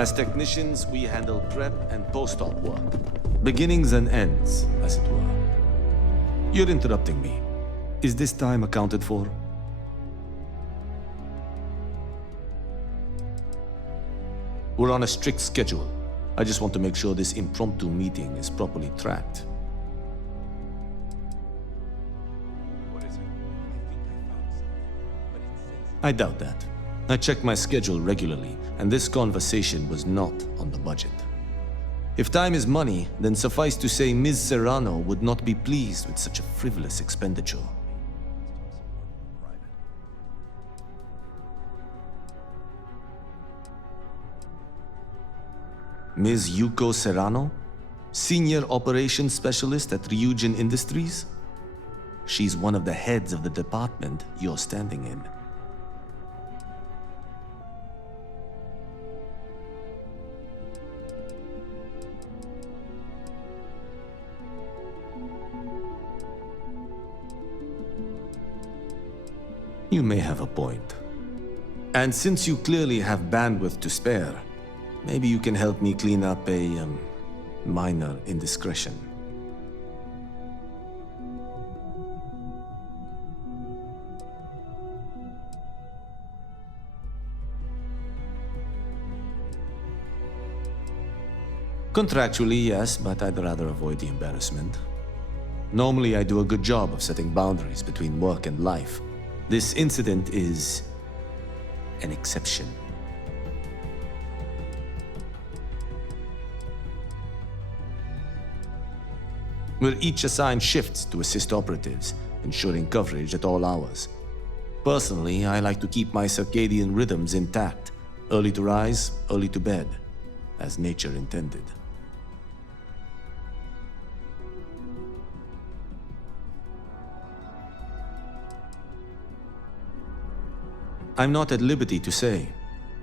As technicians, we handle prep and post-op work. Beginnings and ends, as it were. You're interrupting me. Is this time accounted for? We're on a strict schedule. I just want to make sure this impromptu meeting is properly tracked. What is it? I think I found something, but it says... I doubt that. I check my schedule regularly, and this conversation was not on the budget. If time is money, then suffice to say Ms. Serrano would not be pleased with such a frivolous expenditure. Ms. Yuko Serrano? Senior Operations Specialist at Ryujin Industries? She's one of the heads of the department you're standing in. You may have a point. And since you clearly have bandwidth to spare, maybe you can help me clean up a minor indiscretion. Contractually, yes, but I'd rather avoid the embarrassment. Normally, I do a good job of setting boundaries between work and life. This incident is an exception. We're each assigned shifts to assist operatives, ensuring coverage at all hours. Personally, I like to keep my circadian rhythms intact, early to rise, early to bed, as nature intended. I'm not at liberty to say.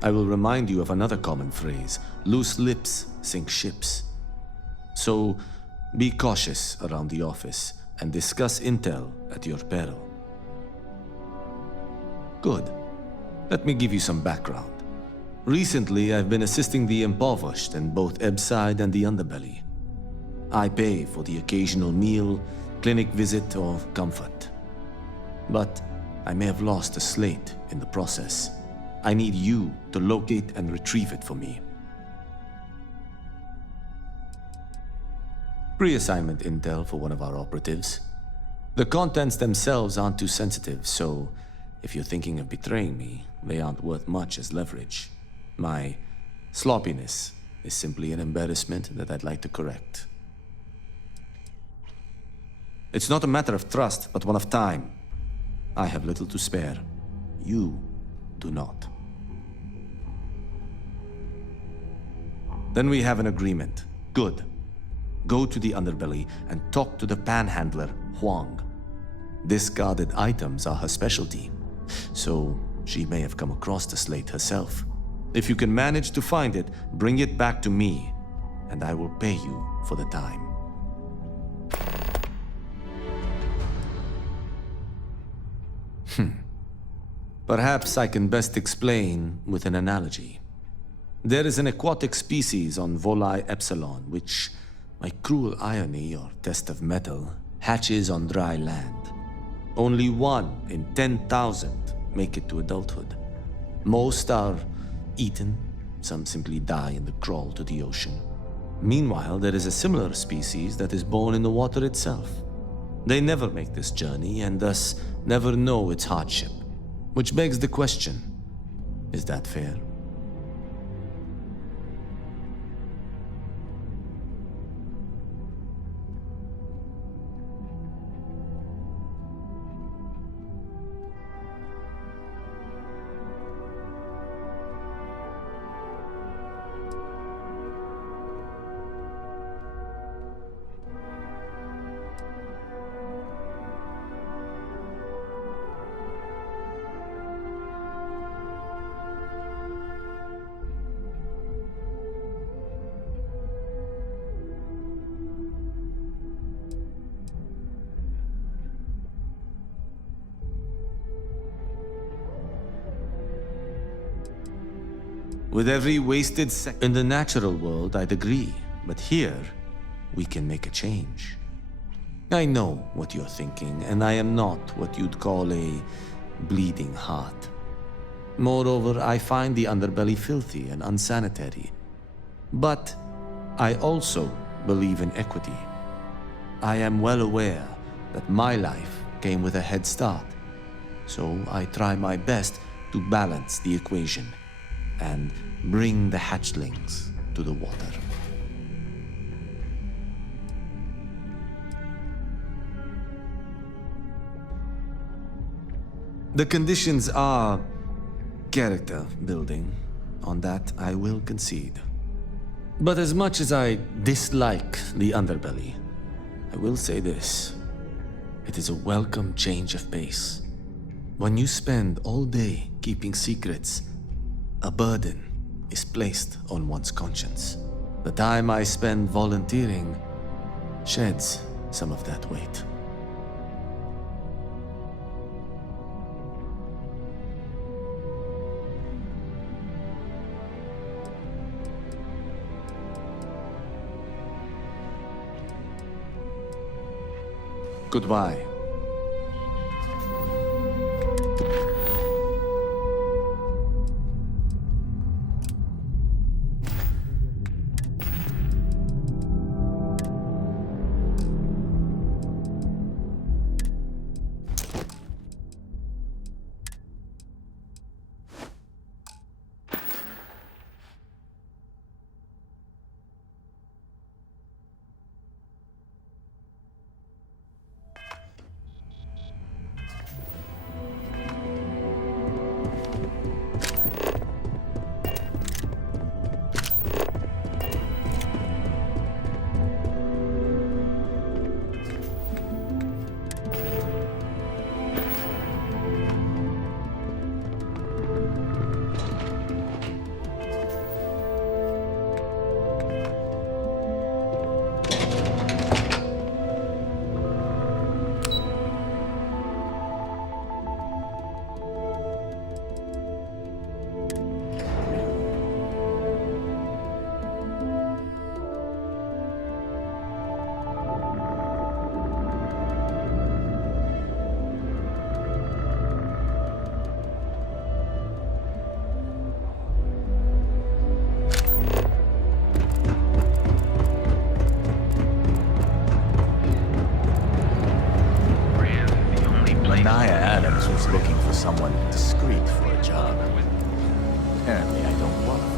I will remind you of another common phrase: loose lips sink ships. So, be cautious around the office and discuss intel at your peril. Good. Let me give you some background. Recently, I've been assisting the impoverished in both Ebbside and the Underbelly. I pay for the occasional meal, clinic visit, or comfort. But I may have lost a slate in the process. I need you to locate and retrieve it for me. Pre-assignment intel for one of our operatives. The contents themselves aren't too sensitive, so if you're thinking of betraying me, they aren't worth much as leverage. My sloppiness is simply an embarrassment that I'd like to correct. It's not a matter of trust, but one of time. I have little to spare. You do not. Then we have an agreement. Good. Go to the Underbelly and talk to the panhandler, Huang. Discarded items are her specialty, so she may have come across the slate herself. If you can manage to find it, bring it back to me, and I will pay you for the time. Perhaps I can best explain with an analogy. There is an aquatic species on Volai Epsilon, which, by cruel irony or test of metal, hatches on dry land. Only 1 in 10,000 make it to adulthood. Most are eaten, some simply die in the crawl to the ocean. Meanwhile, there is a similar species that is born in the water itself. They never make this journey and thus never know its hardship. Which begs the question, is that fair? With every wasted second. In the natural world, I'd agree. But here, we can make a change. I know what you're thinking, and I am not what you'd call a bleeding heart. Moreover, I find the underbelly filthy and unsanitary. But I also believe in equity. I am well aware that my life came with a head start, so I try my best to balance the equation and bring the hatchlings to the water. The conditions are character building. On that, I will concede. But as much as I dislike the underbelly, I will say this. It is a welcome change of pace. When you spend all day keeping secrets, a burden is placed on one's conscience. The time I spend volunteering sheds some of that weight. Goodbye. Naya Adams was looking for someone discreet for a job. Apparently, I don't qualify.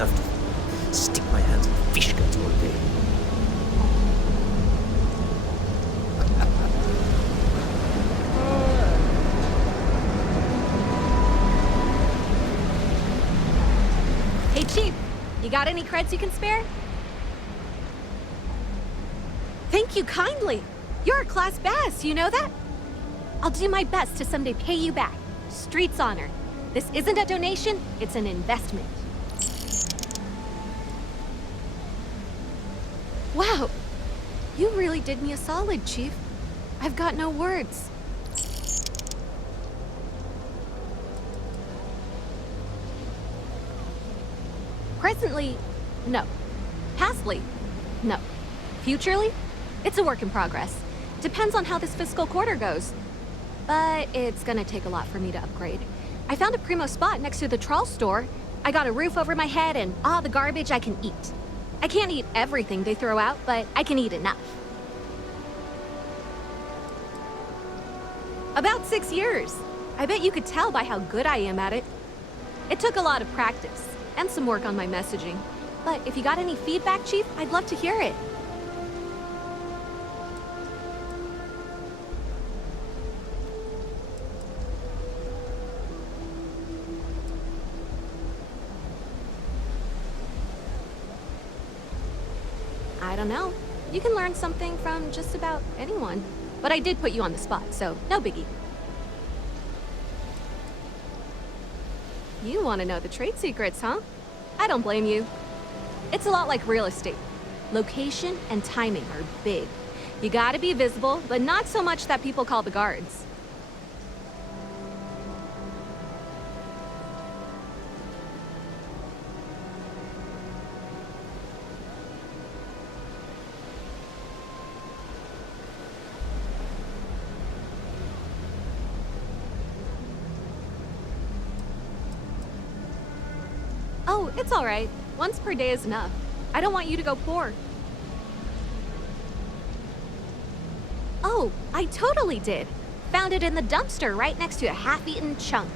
enough to stick my hands in fish guts all day. Hey, Chief, you got any creds you can spare? Thank you kindly. You're a class bass, you know that? I'll do my best to someday pay you back. Street's honor. This isn't a donation, it's an investment. Wow, you really did me a solid, Chief. I've got no words. Presently, no. Pastly, no. Futurely, it's a work in progress. Depends on how this fiscal quarter goes. But it's gonna take a lot for me to upgrade. I found a primo spot next to the trawl store. I got a roof over my head and all the garbage I can eat. I can't eat everything they throw out, but I can eat enough. About 6 years. I bet you could tell by how good I am at it. It took a lot of practice and some work on my messaging. But if you got any feedback, Chief, I'd love to hear it. I don't know. You can learn something from just about anyone. But I did put you on the spot, so no biggie. You want to know the trade secrets, huh? I don't blame you. It's a lot like real estate. Location and timing are big. You gotta be visible, but not so much that people call the guards. Oh, it's all right. Once per day is enough. I don't want you to go poor. Oh, I totally did. Found it in the dumpster right next to a half-eaten chunk.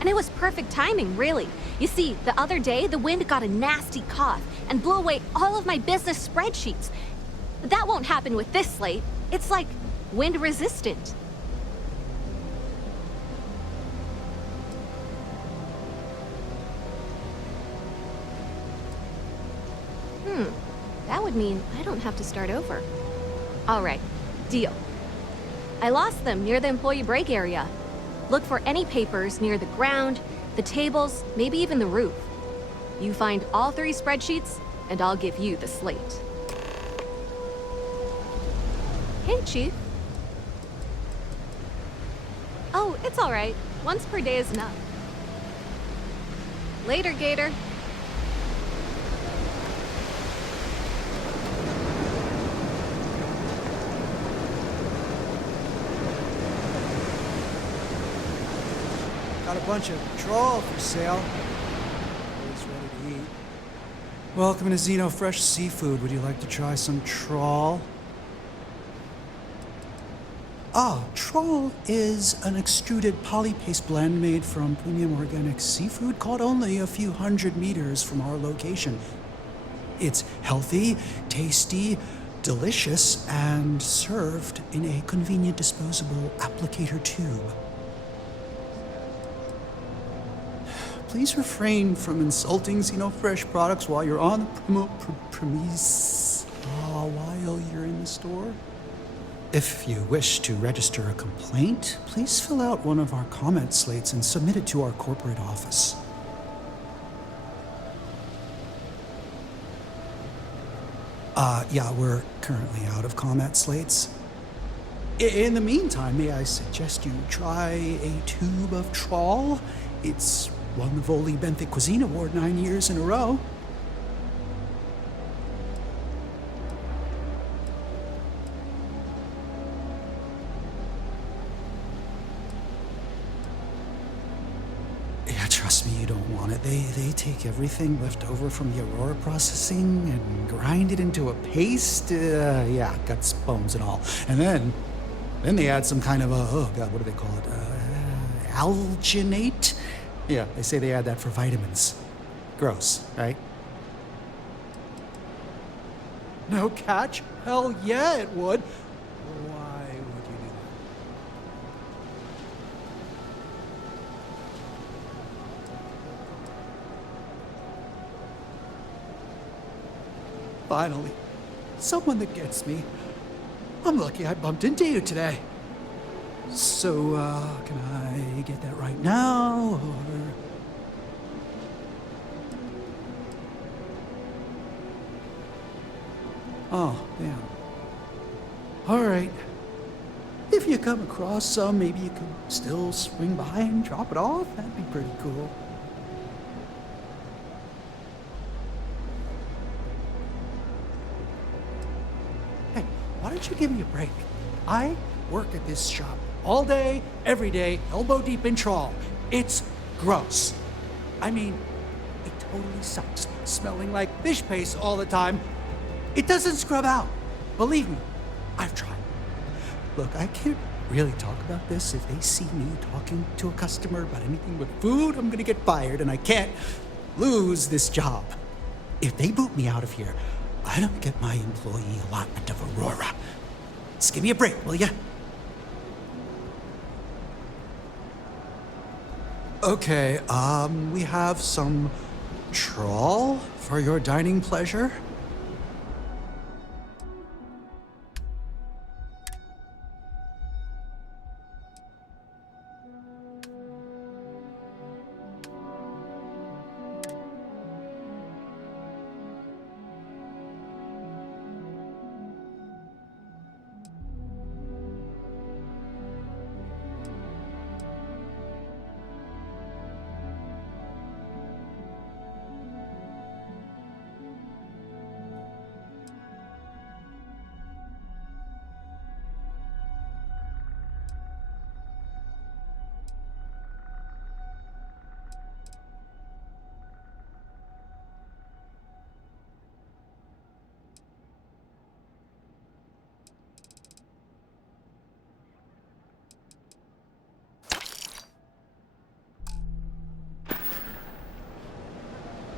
And it was perfect timing, really. You see, the other day, the wind got a nasty cough and blew away all of my business spreadsheets. That won't happen with this slate. It's like wind resistant. That would mean I don't have to start over. All right, deal. I lost them near the employee break area. Look for any papers near the ground, the tables, maybe even the roof. You find all 3 spreadsheets, and I'll give you the slate. Hey, Chief. Oh, it's all right. Once per day is enough. Later, Gator. Got a bunch of trawl for sale. Always ready to eat. Welcome to Xeno Fresh Seafood. Would you like to try some trawl? Trawl is an extruded polypaste blend made from premium organic seafood caught only a few hundred meters from our location. It's healthy, tasty, delicious, and served in a convenient disposable applicator tube. Please refrain from insulting Xenofresh products while you're on the premise while you're in the store. If you wish to register a complaint, please fill out one of our comment slates and submit it to our corporate office. Yeah, we're currently out of comment slates. In the meantime, may I suggest you try a tube of trawl? It's won the Voli Benthic Cuisine Award 9 years in a row. Yeah, trust me, you don't want it. They take everything left over from the Aurora processing and grind it into a paste. Yeah, guts, bones, and all. And then they add some kind of oh God, what do they call it? Alginate? Yeah, they say they add that for vitamins. gross, right? No catch? Hell yeah, it would. Why would you do that? Finally, someone that gets me. I'm lucky I bumped into you today. So, can I get that right now, or...? Oh, damn. All right. If you come across some, maybe you could still swing by and drop it off. That'd be pretty cool. Hey, why don't you give me a break? I work at this shop all day, every day, elbow deep in trawl. It's gross. I mean, it totally sucks smelling like fish paste all the time. It doesn't scrub out. Believe me, I've tried. Look, I can't really talk about this. If they see me talking to a customer about anything with food, I'm gonna get fired, and I can't lose this job. If they boot me out of here, I don't get my employee allotment of Aurora. Just give me a break, will ya? Okay, we have some trawl for your dining pleasure.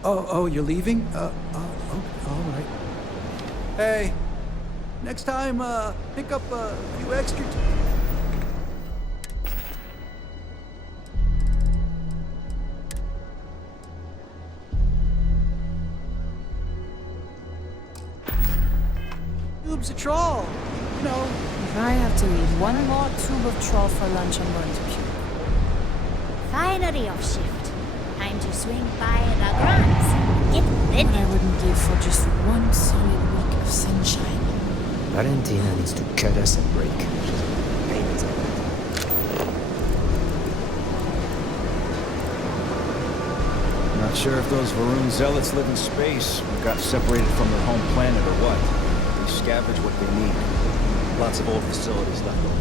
Oh, you're leaving? Oh, all right. Hey, next time, pick up a few extra... tubes of trawl, you know. If I have to eat one more tube of trawl for lunch, I'm going to puke. Finally off shift. Time to swing by the grounds. Get ready. What I wouldn't give for just one solid week of sunshine. Valentina needs to cut us a break. She's a pain in the neck. Not sure if those Varun zealots live in space or got separated from their home planet or what. They scavenge what they need. Lots of old facilities left over.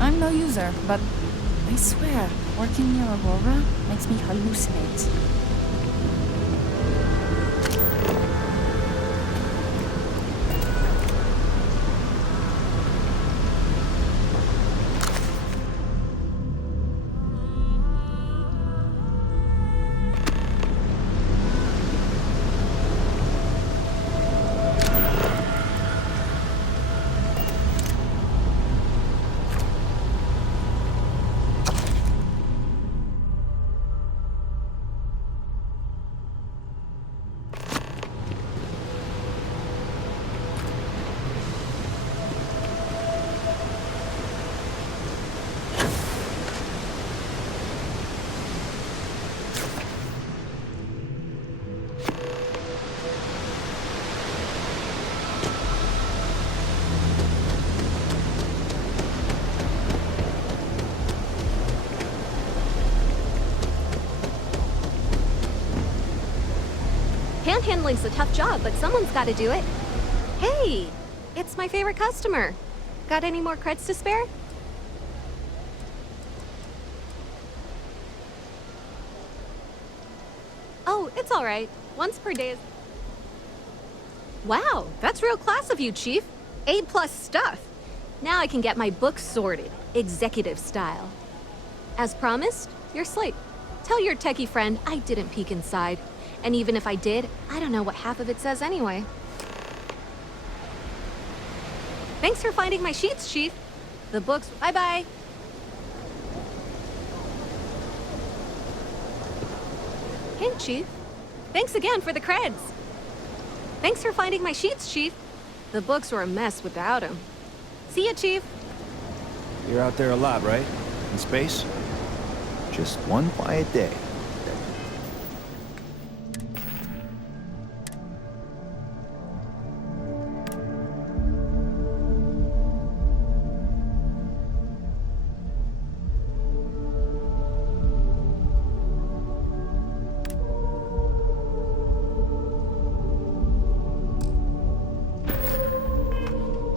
I'm no user, but I swear, working near Aurora makes me hallucinate. Panhandling's a tough job, but someone's got to do it. Hey, it's my favorite customer. Got any more creds to spare? It's all right. Once per day is... Wow, that's real class of you, Chief. A+ stuff. Now I can get my books sorted, executive style. As promised, your slate. Tell your techie friend I didn't peek inside. And even if I did, I don't know what half of it says anyway. Thanks for finding my sheets, Chief. The books... Bye-bye. Hey, Chief. Thanks again for the creds. Thanks for finding my sheets, Chief. The books were a mess without him. See ya, Chief. You're out there a lot, right? In space? Just one quiet day.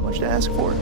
Much to ask for.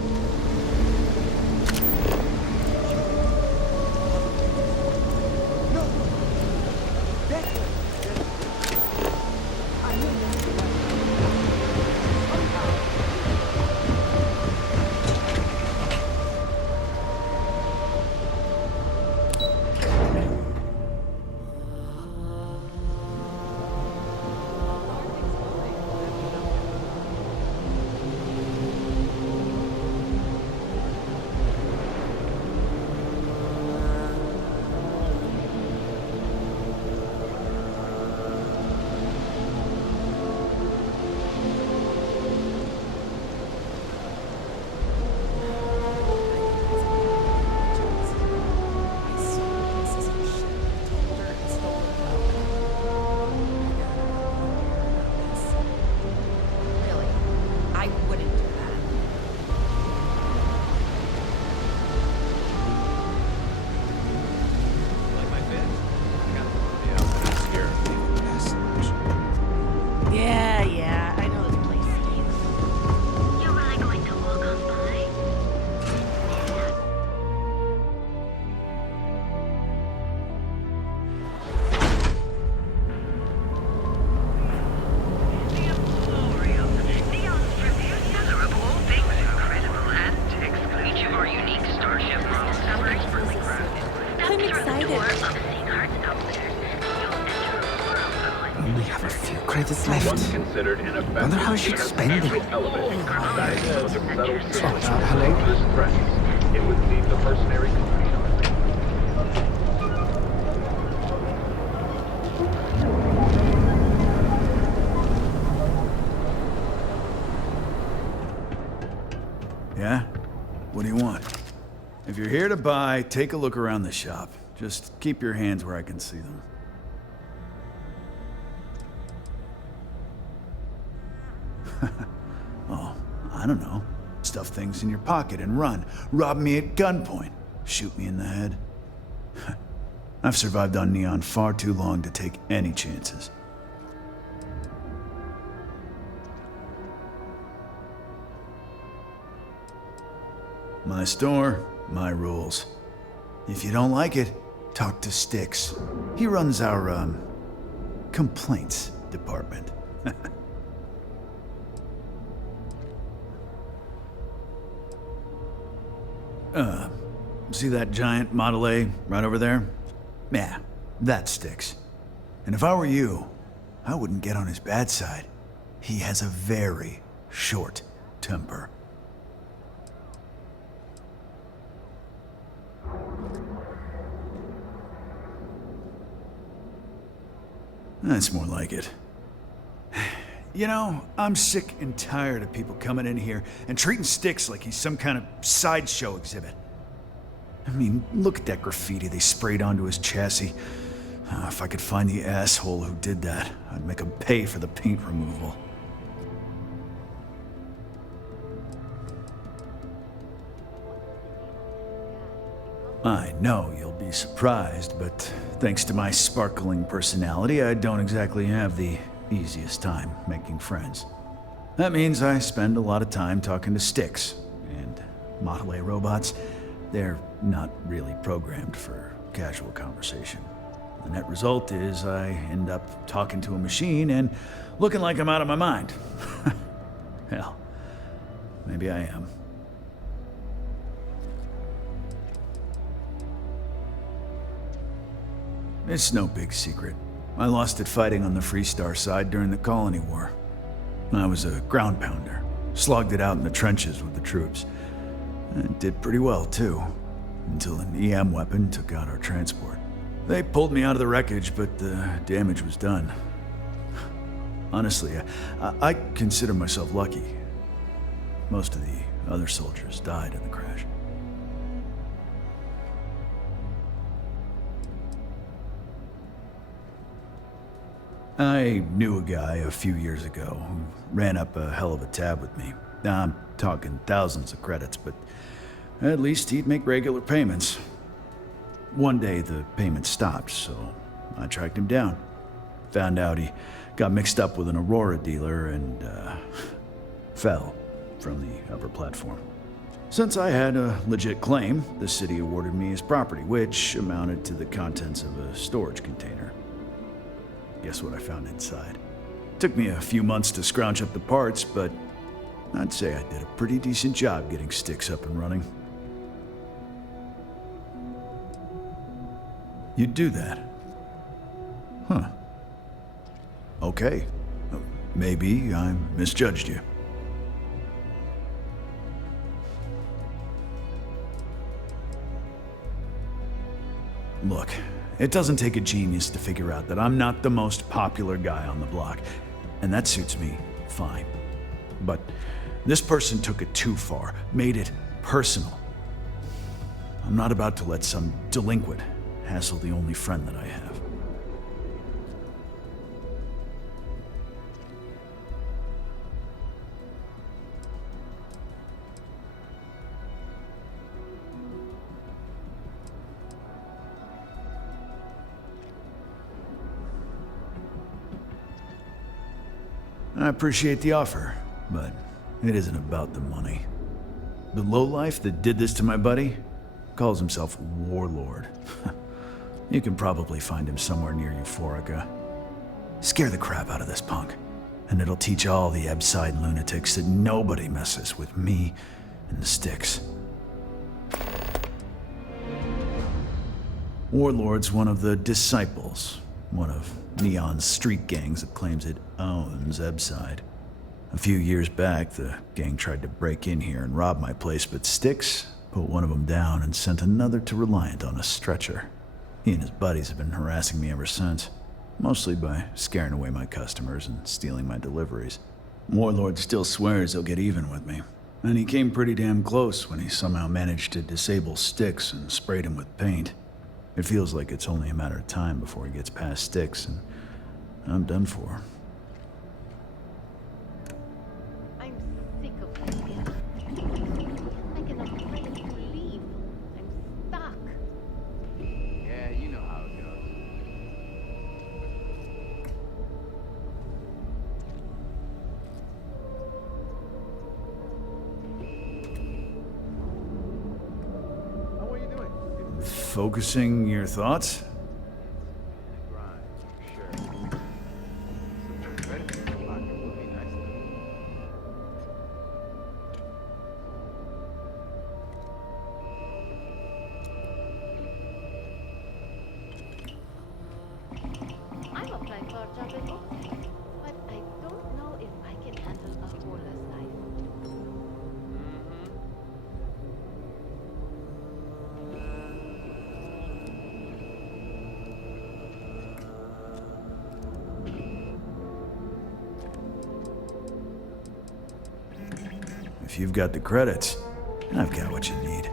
Yeah, I know this place. You really going to walk on by? I'm excited. Only have a few credits left. Wonder how I should spend it. Oh, hello? It would leave the mercenary Yeah? What do you want? If you're here to buy, take a look around the shop. Just keep your hands where I can see them. Oh, I don't know. Stuff things in your pocket and run. Rob me at gunpoint. Shoot me in the head. I've survived on Neon far too long to take any chances. My store, my rules. If you don't like it, talk to Styx. He runs our, complaints department. See that giant Model A right over there? Yeah, that Styx. And if I were you, I wouldn't get on his bad side. He has a very short temper. That's more like it. You know, I'm sick and tired of people coming in here and treating Styx like he's some kind of sideshow exhibit. I mean, look at that graffiti they sprayed onto his chassis. If I could find the asshole who did that, I'd make him pay for the paint removal. I know you'll be surprised, but thanks to my sparkling personality, I don't exactly have the easiest time making friends. That means I spend a lot of time talking to Styx, and Model A robots, they're not really programmed for casual conversation. The net result is I end up talking to a machine and looking like I'm out of my mind. Hell, maybe I am. It's no big secret. I lost it fighting on the Freestar side during the Colony War. I was a ground pounder, slogged it out in the trenches with the troops. And did pretty well, too, until an EM weapon took out our transport. They pulled me out of the wreckage, but the damage was done. Honestly, I consider myself lucky. Most of the other soldiers died in the crash. I knew a guy a few years ago who ran up a hell of a tab with me. Now, I'm talking thousands of credits, but at least he'd make regular payments. One day the payments stopped, so I tracked him down. Found out he got mixed up with an Aurora dealer and fell from the upper platform. Since I had a legit claim, the city awarded me his property, which amounted to the contents of a storage container. Guess what I found inside? Took me a few months to scrounge up the parts, but I'd say I did a pretty decent job getting Styx up and running. You'd do that? Huh. Okay. Maybe I misjudged you. Look, it doesn't take a genius to figure out that I'm not the most popular guy on the block, and that suits me fine. But this person took it too far, made it personal. I'm not about to let some delinquent hassle the only friend that I have. I appreciate the offer, but it isn't about the money. The lowlife that did this to my buddy calls himself Warlord. You can probably find him somewhere near Euphorica. Scare the crap out of this punk, and it'll teach all the Ebside lunatics that nobody messes with me and the Styx. Warlord's one of the Disciples, one of Neon's street gangs that claims it owns Ebside. A few years back, the gang tried to break in here and rob my place, but Styx put one of them down and sent another to Reliant on a stretcher. He and his buddies have been harassing me ever since, mostly by scaring away my customers and stealing my deliveries. Warlord still swears he'll get even with me, and he came pretty damn close when he somehow managed to disable Styx and sprayed him with paint. It feels like it's only a matter of time before he gets past Styx, and I'm done for. I'm sick of this game. I cannot wait to leave. I'm stuck. Yeah, you know how it goes. Oh, what are you doing? Focusing your thoughts? I'm applying for a job in Oakland, but I don't know if I can handle a whole life. If you've got the credits, I've got what you need.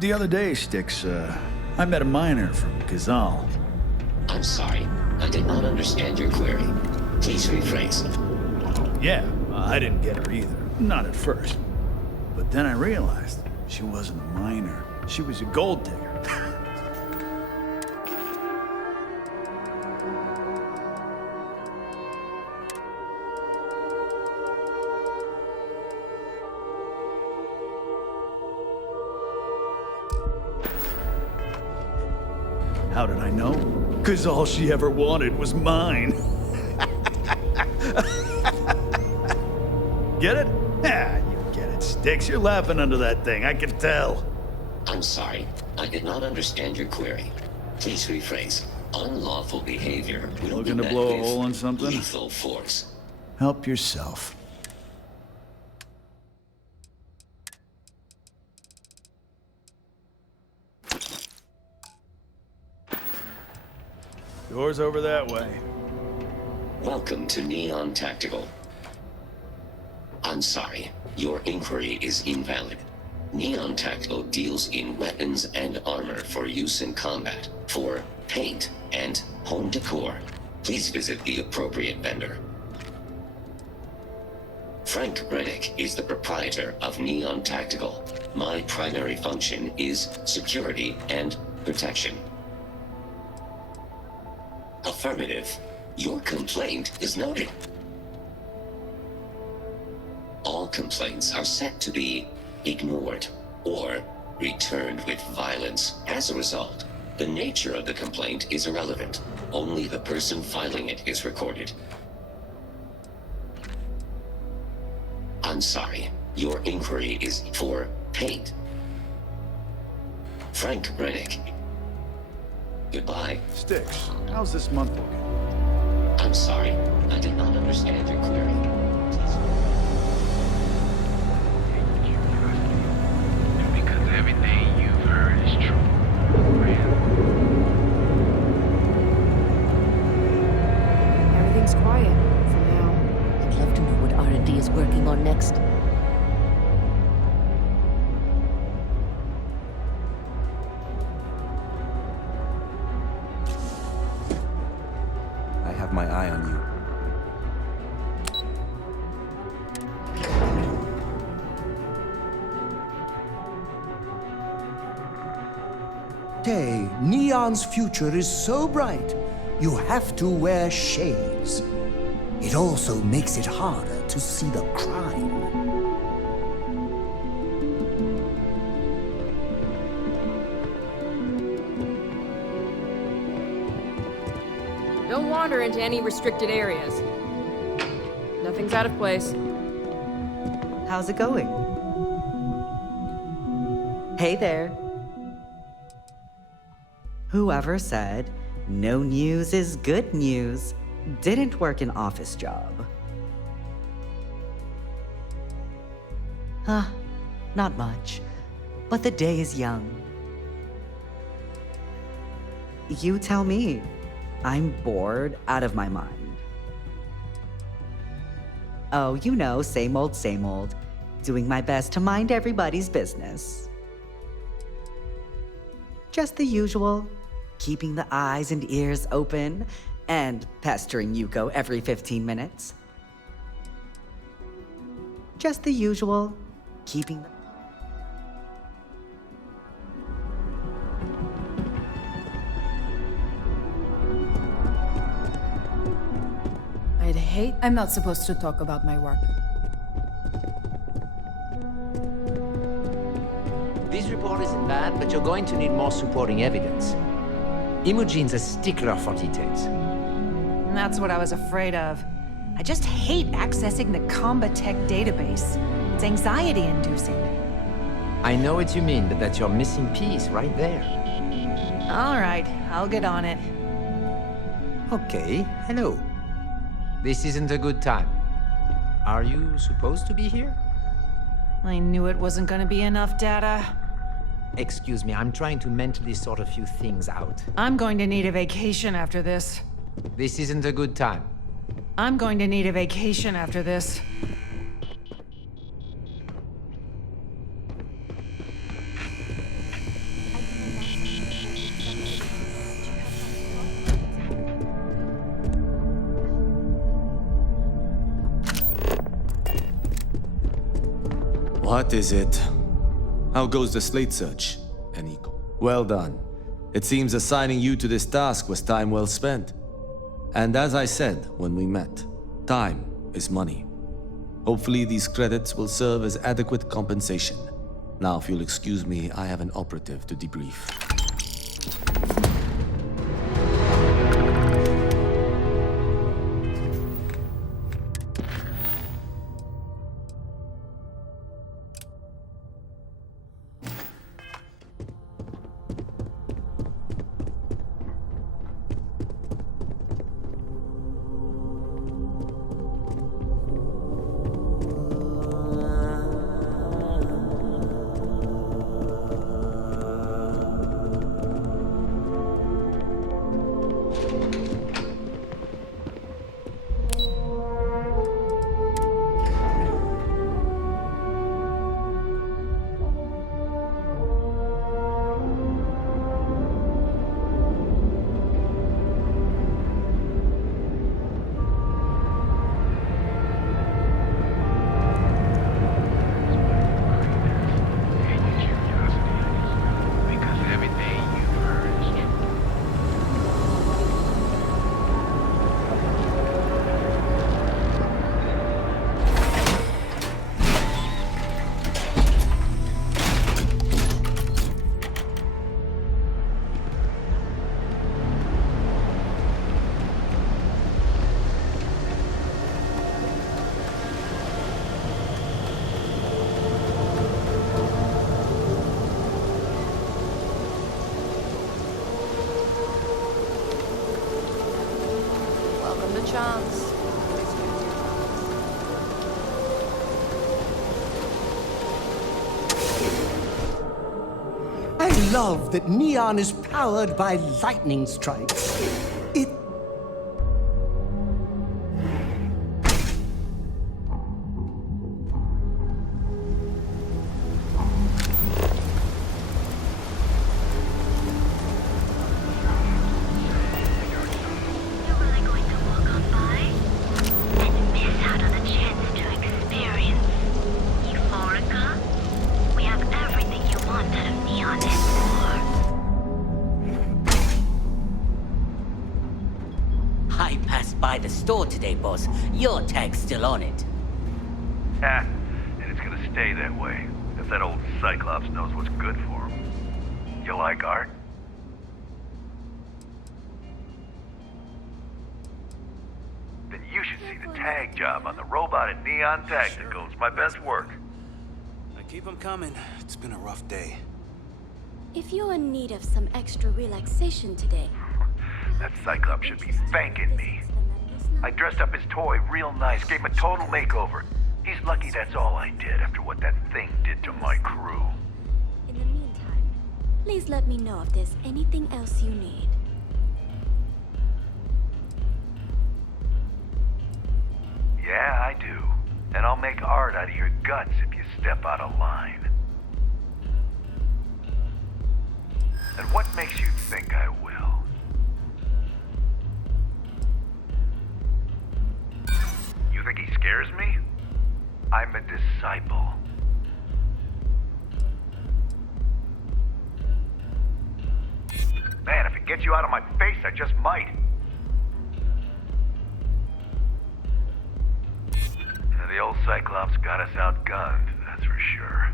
The other day, Sticks, I met a miner from Kazal. I'm sorry. I did not understand your query. Please rephrase. Yeah, I didn't get her either. Not at first. But then I realized she wasn't a miner. She was a gold digger. How did I know? Because all she ever wanted was mine. Get it? Ah, you get it, Sticks. You're laughing under that thing, I can tell. I'm sorry. I did not understand your query. Please rephrase. Unlawful behavior will Looking be to met blow a with hole in something? lethal force. Help yourself. Door's over that way. Welcome to Neon Tactical. I'm sorry. Your inquiry is invalid. Neon Tactical deals in weapons and armor for use in combat, for paint and home decor. Please visit the appropriate vendor. Frank Rennick is the proprietor of Neon Tactical. My primary function is security and protection. Affirmative. Your complaint is noted. All complaints are set to be ignored or returned with violence. As a result, the nature of the complaint is irrelevant. Only the person filing it is recorded. I'm sorry. Your inquiry is for paint. Frank Rennick. Goodbye. Sticks, how's this month looking? I'm sorry. I did not understand your query. Because everything you've heard is true. Everything's quiet for now. I'd love to know what R&D is working on next. I have my eye on you. Hey, Neon's future is so bright, you have to wear shades. It also makes it harder to see the crime. Don't wander into any restricted areas. Nothing's out of place. How's it going? Hey there. Whoever said no news is good news didn't work an office job. Not much, but the day is young. You tell me. I'm bored out of my mind. Oh, you know, same old, doing my best to mind everybody's business. Just the usual, keeping the eyes and ears open, and pestering Yuko every 15 minutes. Just the usual, keeping the... I'd hate... I'm not supposed to talk about my work. This report isn't bad, but you're going to need more supporting evidence. Imogene's a stickler for details. And that's what I was afraid of. I just hate accessing the Combatech database. It's anxiety-inducing. I know what you mean, but that's your missing piece right there. All right, I'll get on it. Okay, hello. This isn't a good time. Are you supposed to be here? I knew it wasn't gonna be enough data. Excuse me, I'm trying to mentally sort a few things out. I'm going to need a vacation after this. This isn't a good time. I'm going to need a vacation after this. What is it? How goes the slate search, Eniko? Well done. It seems assigning you to this task was time well spent. And as I said when we met, time is money. Hopefully these credits will serve as adequate compensation. Now, if you'll excuse me, I have an operative to debrief. Chance. I love that Neon is powered by lightning strikes. It... By the store today, boss. Your tag's still on it. Ha! And it's gonna stay that way, if that old Cyclops knows what's good for him. You like art? Then you should see the tag job on the robot at Neon Tactical. It's my best work. I keep them coming. It's been a rough day. If you're in need of some extra relaxation today... That Cyclops should be thanking me. I dressed up his toy real nice, gave him a total makeover. He's lucky that's all I did after what that thing did to my crew. In the meantime, please let me know if there's anything else you need. Yeah, I do. And I'll make art out of your guts if you step out of line. And what makes you think I will? You think he scares me? I'm a disciple. Man, if it gets you out of my face, I just might. The old Cyclops got us outgunned, that's for sure.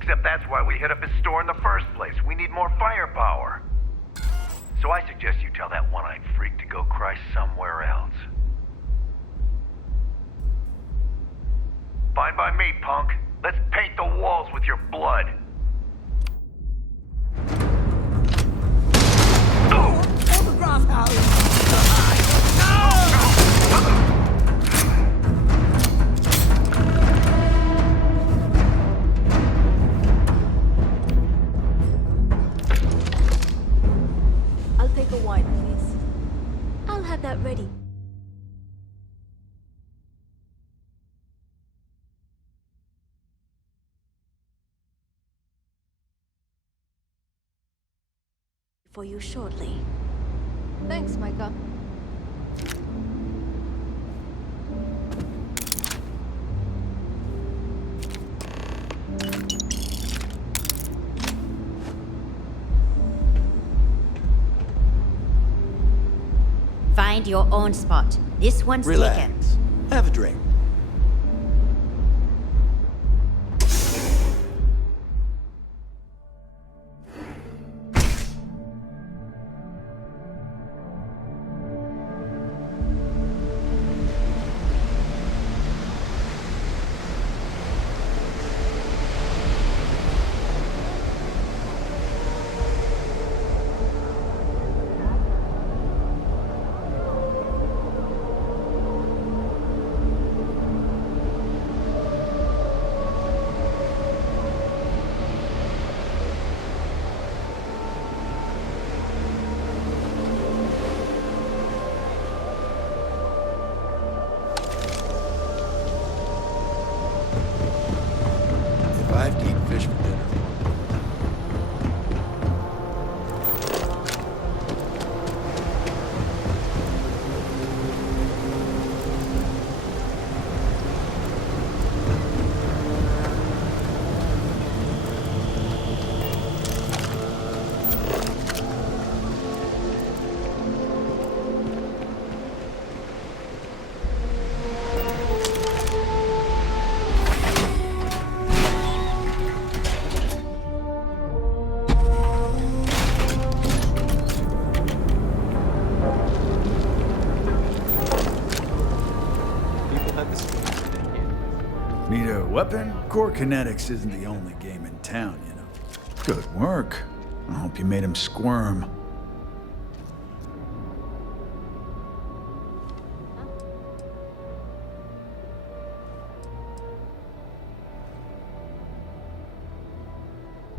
Except that's why we hit up his store in the first place. We need more firepower. So I suggest you tell that one-eyed freak to go cry somewhere else. Fine by me, punk. Let's paint the walls with your blood. Photograph house! I'll take a wine, please. get that ready. For you shortly. Thanks, Micah. Find your own spot. This one's taken. Relax. Have a drink. I've to eat fish for dinner. Need a weapon? Core Kinetics isn't the only game in town, you know. Good work. I hope you made him squirm.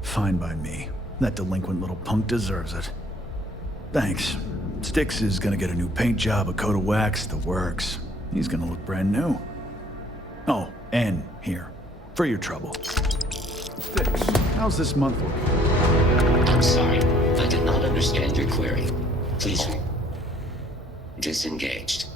Fine by me. That delinquent little punk deserves it. Thanks. Styx is gonna get a new paint job, a coat of wax, the works. He's gonna look brand new. Oh, and here, for your trouble. Styx, how's this month looking? I'm sorry. I did not understand your query. Please. Disengaged.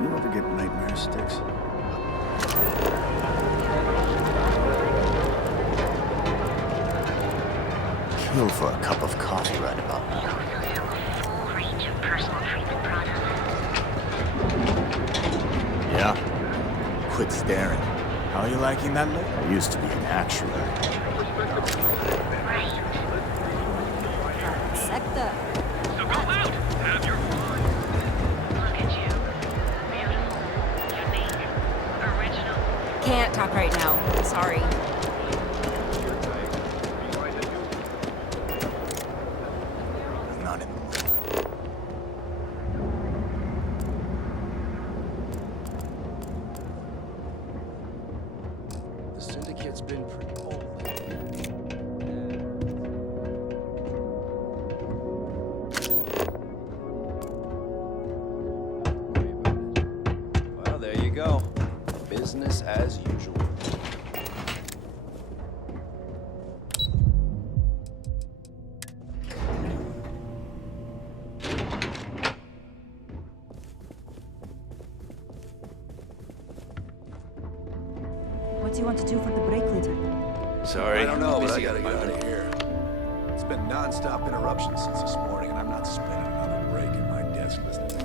You ever get nightmares, Styx? Kill for a cup of coffee right about now. Range of personal treatment products. Yeah? Quit staring. How are you liking that look? I used to be an actuary. Sector. So go out! Have your fun! Look at you. Beautiful, unique, original. Can't talk right now. Sorry. Not in the mood. The syndicate's been pretty old. Well, there you go. Business as usual. What do you want to do for the break later? Sorry. I don't know, but I Busy gotta at get my out of work. here. It's been non-stop interruptions since this morning, and I'm not spending another break at my desk listening to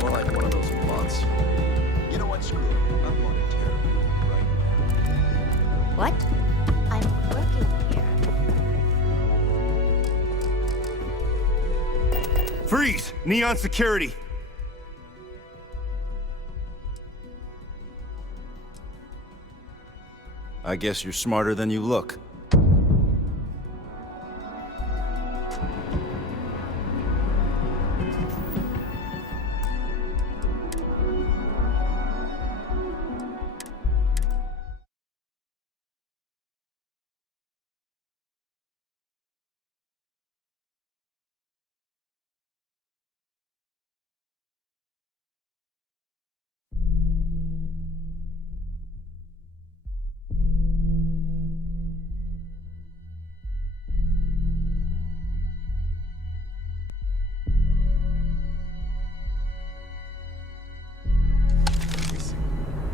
More like one of those months. You know what? Screw it. I'm going to tear right now. What? I'm working here. Freeze! Neon security! I guess you're smarter than you look.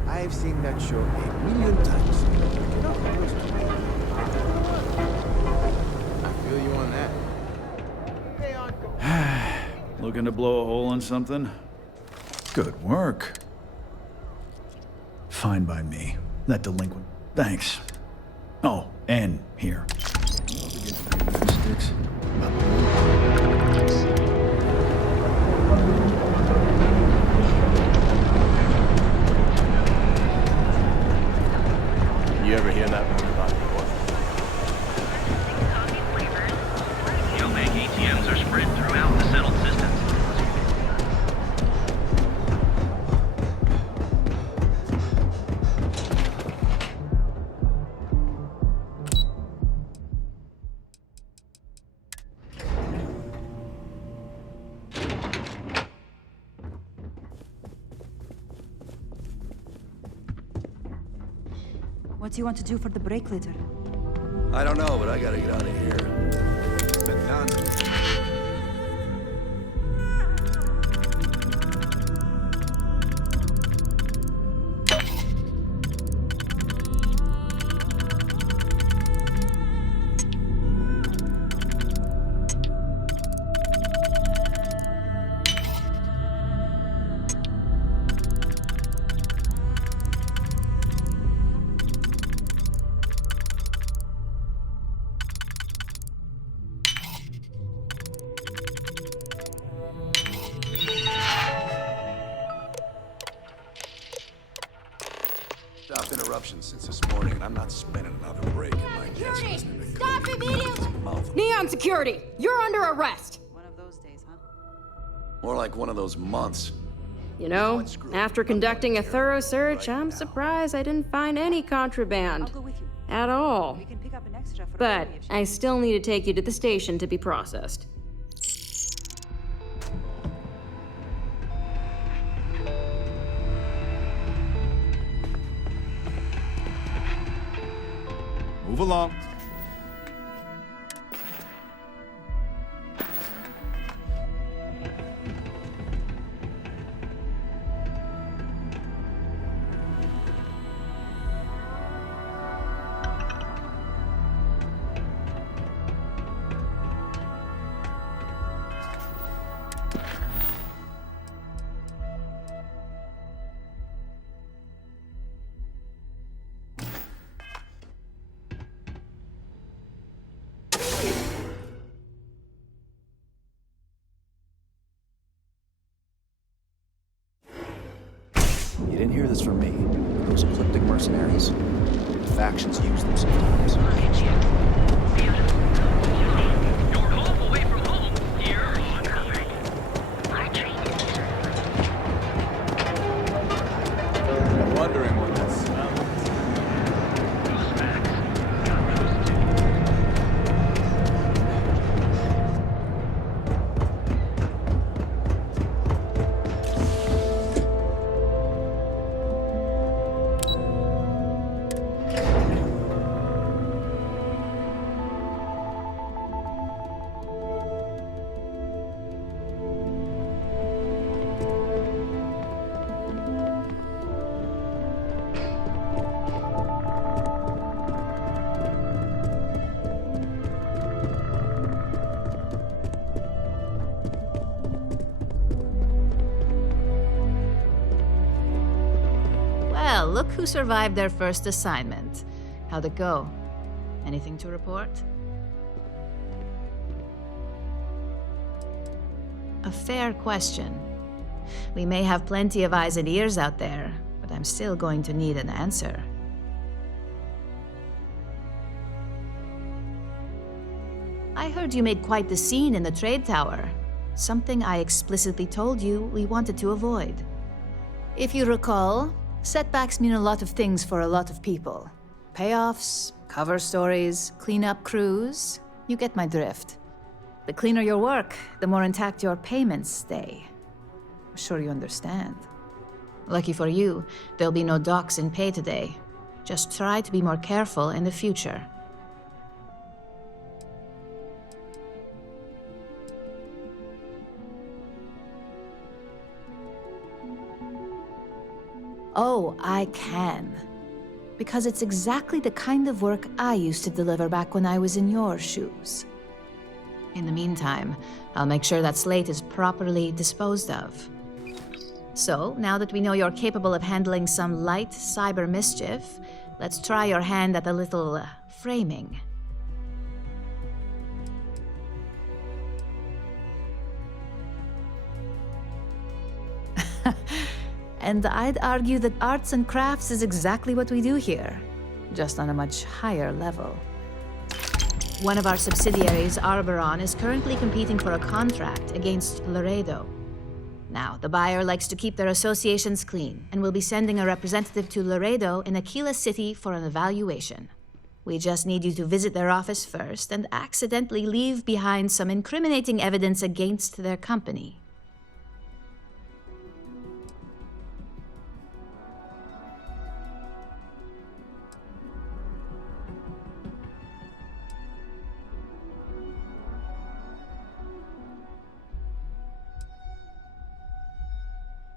I've seen that show a million times. You're not close to me. I feel you on that. Looking to blow a hole in something? Good work. Fine by me. That delinquent. Thanks. Oh, and here. Sticks. You ever hear that one about before? Geobank ATMs are spread throughout the settled systems. What do you want to do for the break later? I don't know, but I gotta get out of here. It's been done. Stopped interruptions since this morning, and I'm not spending another break in my desk listening to Stop immediately! mouth. Neon Security, you're under arrest! One of those days, huh? More like one of those months. You know, after conducting a thorough search, I'm surprised I didn't find any contraband. At all. We can pick up an extra for But I still need to take you to the station to be processed. Move along. You didn't hear this from me. Those ecliptic mercenaries? The factions use them sometimes. You're home away from home. You're uncovered. I'm wondering what that smell Well, look who survived their first assignment. How'd it go? Anything to report? A fair question. We may have plenty of eyes and ears out there, but I'm still going to need an answer. I heard you made quite the scene in the trade tower. Something I explicitly told you we wanted to avoid. If you recall, setbacks mean a lot of things for a lot of people. Payoffs, cover stories, cleanup crews. You get my drift. The cleaner your work, the more intact your payments stay. I'm sure you understand. Lucky for you, there'll be no docks in pay today. Just try to be more careful in the future. Oh, I can. Because it's exactly the kind of work I used to deliver back when I was in your shoes. In the meantime, I'll make sure that slate is properly disposed of. So, now that we know you're capable of handling some light cyber mischief, let's try your hand at a little framing. And I'd argue that arts and crafts is exactly what we do here, just on a much higher level. One of our subsidiaries, Arboron, is currently competing for a contract against Laredo. Now, the buyer likes to keep their associations clean, and will be sending a representative to Laredo in Aquila City for an evaluation. We just need you to visit their office first and accidentally leave behind some incriminating evidence against their company.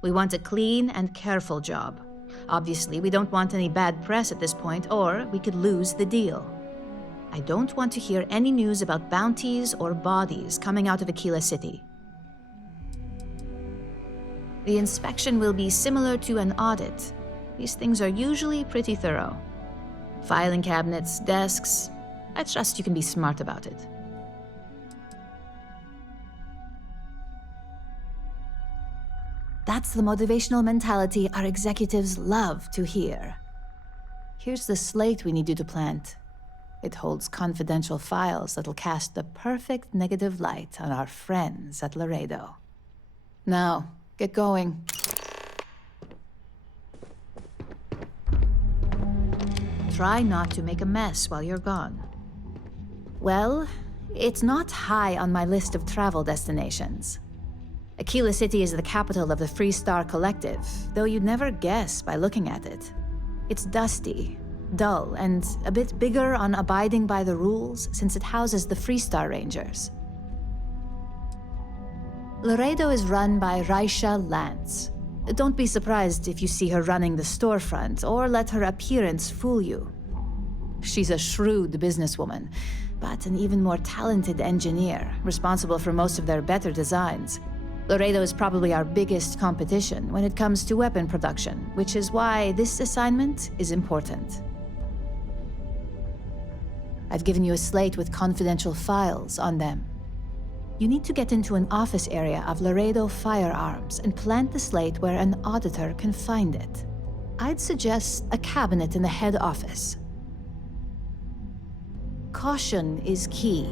We want a clean and careful job. Obviously, we don't want any bad press at this point, or we could lose the deal. I don't want to hear any news about bounties or bodies coming out of Aquila City. The inspection will be similar to an audit. These things are usually pretty thorough. Filing cabinets, desks. I trust you can be smart about it. That's the motivational mentality our executives love to hear. Here's the slate we need you to plant. It holds confidential files that'll cast the perfect negative light on our friends at Laredo. Now, get going. Try not to make a mess while you're gone. Well, it's not high on my list of travel destinations. Aquila City is the capital of the Freestar Collective, though you'd never guess by looking at it. It's dusty, dull, and a bit bigger on abiding by the rules since it houses the Freestar Rangers. Laredo is run by Raisha Lance. Don't be surprised if you see her running the storefront or let her appearance fool you. She's a shrewd businesswoman, but an even more talented engineer, responsible for most of their better designs. Laredo is probably our biggest competition when it comes to weapon production, which is why this assignment is important. I've given you a slate with confidential files on them. You need to get into an office area of Laredo Firearms and plant the slate where an auditor can find it. I'd suggest a cabinet in the head office. Caution is key.